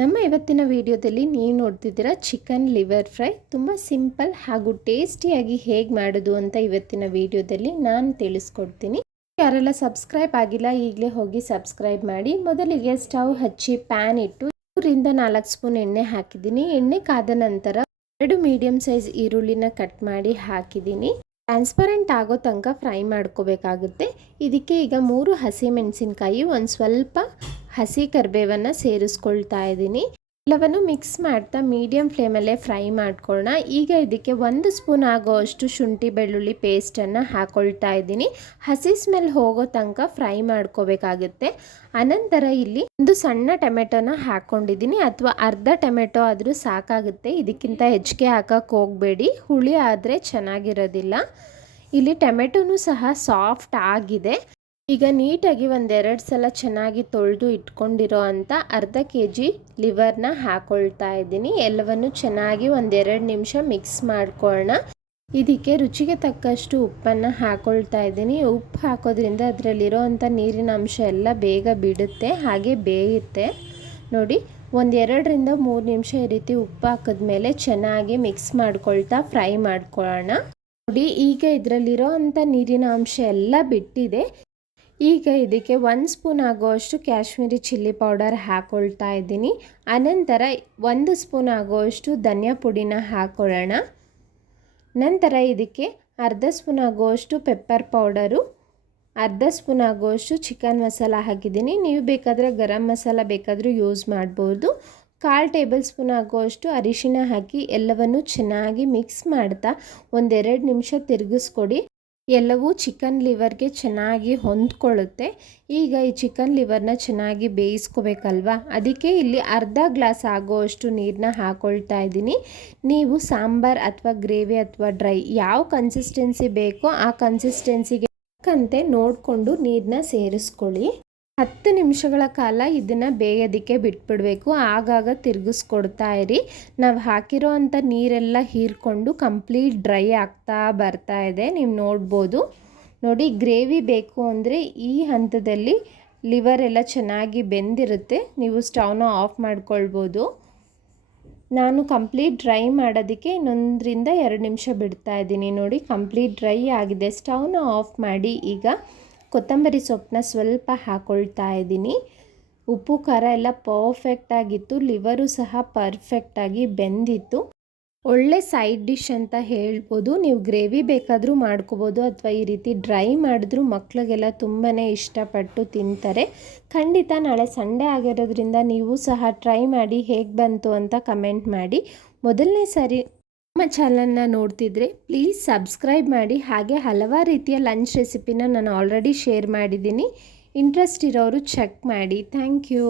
ನಮ್ಮ ಇವತ್ತಿನ ವಿಡಿಯೋದಲ್ಲಿ ನೀವು ನೋಡ್ತಿದ್ದೀರಾ ಚಿಕನ್ ಲಿವರ್ ಫ್ರೈ ತುಂಬ ಸಿಂಪಲ್ ಹಾಗೂ ಟೇಸ್ಟಿಯಾಗಿ ಹೇಗೆ ಮಾಡೋದು ಅಂತ ಇವತ್ತಿನ ವಿಡಿಯೋದಲ್ಲಿ ನಾನು ತಿಳಿಸ್ಕೊಡ್ತೀನಿ. ಯಾರೆಲ್ಲ ಸಬ್ಸ್ಕ್ರೈಬ್ ಆಗಿಲ್ಲ ಈಗಲೇ ಹೋಗಿ ಸಬ್ಸ್ಕ್ರೈಬ್ ಮಾಡಿ. ಮೊದಲಿಗೆ ಸ್ಟವ್ ಹಚ್ಚಿ ಪ್ಯಾನ್ ಇಟ್ಟು 3-4 ಸ್ಪೂನ್ ಎಣ್ಣೆ ಹಾಕಿದ್ದೀನಿ. ಎಣ್ಣೆ ಕಾದ ನಂತರ 2 ಮೀಡಿಯಂ ಸೈಜ್ ಈರುಳ್ಳಿನ ಕಟ್ ಮಾಡಿ ಹಾಕಿದ್ದೀನಿ. ಟ್ರಾನ್ಸ್ಪರೆಂಟ್ ಆಗೋ ತನಕ ಫ್ರೈ ಮಾಡ್ಕೋಬೇಕಾಗುತ್ತೆ. ಇದಕ್ಕೆ ಈಗ 3 ಹಸಿಮೆಣಸಿನಕಾಯಿ, ಒಂದು ಸ್ವಲ್ಪ ಹಸಿ ಕರಿಬೇವನ್ನು ಸೇರಿಸ್ಕೊಳ್ತಾ ಇದ್ದೀನಿ. ಎಲ್ಲವನ್ನು ಮಿಕ್ಸ್ ಮಾಡ್ತಾ ಮೀಡಿಯಂ ಫ್ಲೇಮಲ್ಲೇ ಫ್ರೈ ಮಾಡ್ಕೊಳ್ಳೋಣ. ಈಗ ಇದಕ್ಕೆ 1 ಸ್ಪೂನ್ ಆಗೋಷ್ಟು ಶುಂಠಿ ಬೆಳ್ಳುಳ್ಳಿ ಪೇಸ್ಟನ್ನು ಹಾಕ್ಕೊಳ್ತಾ ಇದ್ದೀನಿ. ಹಸಿ ಸ್ಮೆಲ್ ಹೋಗೋ ತನಕ ಫ್ರೈ ಮಾಡ್ಕೋಬೇಕಾಗುತ್ತೆ. ಅನಂತರ ಇಲ್ಲಿ ಒಂದು ಸಣ್ಣ ಟೊಮೆಟೊನ ಹಾಕ್ಕೊಂಡಿದ್ದೀನಿ, ಅಥವಾ ಅರ್ಧ ಟೊಮೆಟೊ ಆದರೂ ಸಾಕಾಗುತ್ತೆ. ಇದಕ್ಕಿಂತ ಹೆಚ್ಚಿಗೆ ಹಾಕಕ್ಕೆ ಹೋಗಬೇಡಿ, ಹುಳಿ ಆದರೆ ಚೆನ್ನಾಗಿರೋದಿಲ್ಲ. ಇಲ್ಲಿ ಟೊಮೆಟೊನೂ ಸಹ ಸಾಫ್ಟ್ ಆಗಿದೆ. ಈಗ ನೀಟಾಗಿ 1-2 ಸಲ ಚೆನ್ನಾಗಿ ತೊಳೆದು ಇಟ್ಕೊಂಡಿರೋ ಅಂಥ ಅರ್ಧ kg ಲಿವರ್ನ ಹಾಕ್ಕೊಳ್ತಾ ಇದ್ದೀನಿ. ಎಲ್ಲವನ್ನು ಚೆನ್ನಾಗಿ 1-2 ನಿಮಿಷ ಮಿಕ್ಸ್ ಮಾಡ್ಕೊಳ್ಳೋಣ. ಇದಕ್ಕೆ ರುಚಿಗೆ ತಕ್ಕಷ್ಟು ಉಪ್ಪನ್ನು ಹಾಕ್ಕೊಳ್ತಾ ಇದ್ದೀನಿ. ಉಪ್ಪು ಹಾಕೋದ್ರಿಂದ ಅದರಲ್ಲಿರೋ ಅಂಥ ನೀರಿನ ಅಂಶ ಎಲ್ಲ ಬೇಗ ಬಿಡುತ್ತೆ, ಹಾಗೆ ಬೇಯುತ್ತೆ. ನೋಡಿ, 1-2-3 ನಿಮಿಷ ಈ ರೀತಿ ಉಪ್ಪು ಹಾಕಿದ್ಮೇಲೆ ಚೆನ್ನಾಗಿ ಮಿಕ್ಸ್ ಮಾಡ್ಕೊಳ್ತಾ ಫ್ರೈ ಮಾಡ್ಕೊಳ್ಳೋಣ. ನೋಡಿ, ಈಗ ಇದರಲ್ಲಿರೋ ಅಂಥ ನೀರಿನ ಅಂಶ ಎಲ್ಲ ಬಿಟ್ಟಿದೆ. ಈಗ ಇದಕ್ಕೆ 1 ಸ್ಪೂನ್ ಆಗೋಷ್ಟು ಕಾಶ್ಮೀರಿ ಚಿಲ್ಲಿ ಪೌಡರ್ ಹಾಕ್ಕೊಳ್ತಾ ಇದ್ದೀನಿ. ಅನಂತರ 1 ಸ್ಪೂನ್ ಆಗೋಷ್ಟು ಧನಿಯಾ ಪುಡಿನ ಹಾಕ್ಕೊಳ್ಳೋಣ. ನಂತರ ಇದಕ್ಕೆ ಅರ್ಧ ಸ್ಪೂನ್ ಆಗೋಷ್ಟು ಪೆಪ್ಪರ್ ಪೌಡರು, ಅರ್ಧ ಸ್ಪೂನ್ ಆಗೋಷ್ಟು ಚಿಕನ್ ಮಸಾಲ ಹಾಕಿದ್ದೀನಿ. ನೀವು ಬೇಕಾದರೆ ಗರಂ ಮಸಾಲ ಬೇಕಾದರೂ ಯೂಸ್ ಮಾಡ್ಬೋದು. 1/4 ಟೇಬಲ್ ಸ್ಪೂನ್ ಆಗೋಷ್ಟು ಅರಿಶಿನ ಹಾಕಿ ಎಲ್ಲವನ್ನು ಚೆನ್ನಾಗಿ ಮಿಕ್ಸ್ ಮಾಡ್ತಾ 1-2 ನಿಮಿಷ ತಿರುಗಿಸ್ಕೊಡಿ. ಎಲ್ಲವೂ ಚಿಕನ್ ಲಿವರ್ಗೆ ಚೆನ್ನಾಗಿ ಹೊಂದ್ಕೊಳ್ಳುತ್ತೆ. ಈಗ ಈ ಚಿಕನ್ ಲಿವರ್ನ ಚೆನ್ನಾಗಿ ಬೇಯಿಸ್ಕೋಬೇಕಲ್ವಾ, ಅದಕ್ಕೆ ಇಲ್ಲಿ ಅರ್ಧ ಗ್ಲಾಸ್ ಆಗೋಷ್ಟು ನೀರನ್ನ ಹಾಕ್ಕೊಳ್ತಾ ಇದ್ದೀನಿ. ನೀವು ಸಾಂಬಾರ್ ಅಥವಾ ಗ್ರೇವಿ ಅಥವಾ ಡ್ರೈ ಯಾವ ಕನ್ಸಿಸ್ಟೆನ್ಸಿ ಬೇಕೋ ಆ ಕನ್ಸಿಸ್ಟೆನ್ಸಿಗೆ ತಕ್ಕಂತೆ ನೋಡಿಕೊಂಡು ನೀರನ್ನ ಸೇರಿಸ್ಕೊಳ್ಳಿ. 10 ನಿಮಿಷಗಳ ಕಾಲ ಇದನ್ನು ಬೇಯೋದಕ್ಕೆ ಬಿಟ್ಬಿಡಬೇಕು. ಆಗಾಗ ತಿರುಗಿಸ್ಕೊಡ್ತಾ ಇರಿ. ನಾವು ಹಾಕಿರೋ ಅಂಥ ನೀರೆಲ್ಲ ಹೀರ್ಕೊಂಡು ಕಂಪ್ಲೀಟ್ ಡ್ರೈ ಆಗ್ತಾ ಬರ್ತಾ ಇದೆ, ನೀವು ನೋಡ್ಬೋದು. ನೋಡಿ, ಗ್ರೇವಿ ಬೇಕು ಅಂದರೆ ಈ ಹಂತದಲ್ಲಿ ಲಿವರ್ ಎಲ್ಲ ಚೆನ್ನಾಗಿ ಬೆಂದಿರುತ್ತೆ, ನೀವು ಸ್ಟವ್ನ ಆಫ್ ಮಾಡ್ಕೊಳ್ಬೋದು. ನಾನು ಕಂಪ್ಲೀಟ್ ಡ್ರೈ ಮಾಡೋದಕ್ಕೆ 1-2 ನಿಮಿಷ ಬಿಡ್ತಾ ಇದ್ದೀನಿ. ನೋಡಿ, ಕಂಪ್ಲೀಟ್ ಡ್ರೈ ಆಗಿದೆ. ಸ್ಟವ್ನ ಆಫ್ ಮಾಡಿ ಈಗ ಕೊತ್ತಂಬರಿ ಸೊಪ್ಪನ್ನ ಸ್ವಲ್ಪ ಹಾಕ್ಕೊಳ್ತಾ ಇದ್ದೀನಿ. ಉಪ್ಪು ಖಾರ ಎಲ್ಲ ಪರ್ಫೆಕ್ಟಾಗಿತ್ತು. ಲಿವರು ಸಹ ಪರ್ಫೆಕ್ಟಾಗಿ ಬೆಂದಿತ್ತು. ಒಳ್ಳೆ ಸೈಡ್ ಡಿಶ್ ಅಂತ ಹೇಳ್ಬೋದು. ನೀವು ಗ್ರೇವಿ ಬೇಕಾದರೂ ಮಾಡ್ಕೋಬೋದು, ಅಥವಾ ಈ ರೀತಿ ಡ್ರೈ ಮಾಡಿದ್ರೂ ಮಕ್ಕಳಿಗೆಲ್ಲ ತುಂಬಾ ಇಷ್ಟಪಟ್ಟು ತಿಂತಾರೆ. ಖಂಡಿತ ನಾಳೆ ಸಂಡೇ ಆಗಿರೋದ್ರಿಂದ ನೀವು ಸಹ ಟ್ರೈ ಮಾಡಿ ಹೇಗೆ ಬಂತು ಅಂತ ಕಮೆಂಟ್ ಮಾಡಿ. ಮೊದಲನೇ ಸಾರಿ ನಮ್ಮ ಚಾನಲ್ನ ನೋಡ್ತಿದ್ರೆ ಪ್ಲೀಸ್ ಸಬ್ಸ್ಕ್ರೈಬ್ ಮಾಡಿ. ಹಾಗೆ ಹಲವಾರು ರೀತಿಯ ಲಂಚ್ ರೆಸಿಪಿನ ನಾನು ಆಲ್ರೆಡಿ ಶೇರ್ ಮಾಡಿದ್ದೀನಿ. ಇಂಟ್ರೆಸ್ಟ್ ಇರೋರು ಚೆಕ್ ಮಾಡಿ. Thank you.